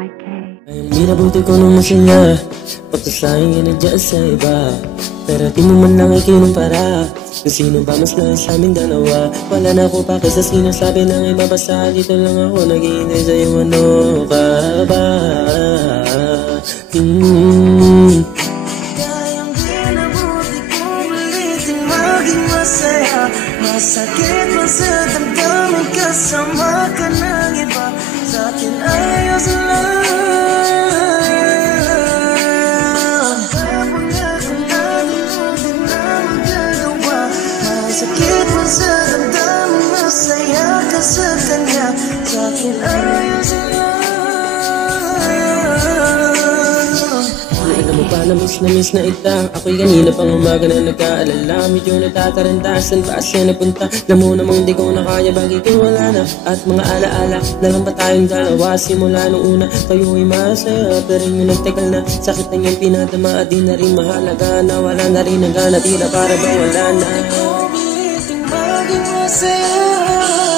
YK. Hindi nabuti ko nung masaya, pagkasayang yan nandiyan sa iba. Pero di mo man lang ikinumpara kung sino ba mas lang sa amin dalawa. Wala na ako pake sa sinasabi ng iba, basta dito lang ako naghihintay sa'yo. Ano ka ba? Kayang ginabuti ko ulitin maging masaya. Masakit man sa damdamin kasama ka ng iba. Sa'kin ayos lang. Kapangakong natin mo din naman gagawa. Masakit man sa damdamin, masaya ka sa kanya. Sa'kin ayos lang. Alam mo ba na miss na ita? Ako'y kanina pang umaga na nagkaalala. Medyo natataranta, saan ba siya napunta? Alam mo namang hindi ko na kaya, bakit wala na? At mga alaala na lang ba tayong dalawa? Simula nung una, tayo'y masaya. Pero yung nagtagal na, sakit na yung pinadama. At di na rin mahalaga na wala na rin ang gana. Tila para ba wala na? Ulitin maging masaya.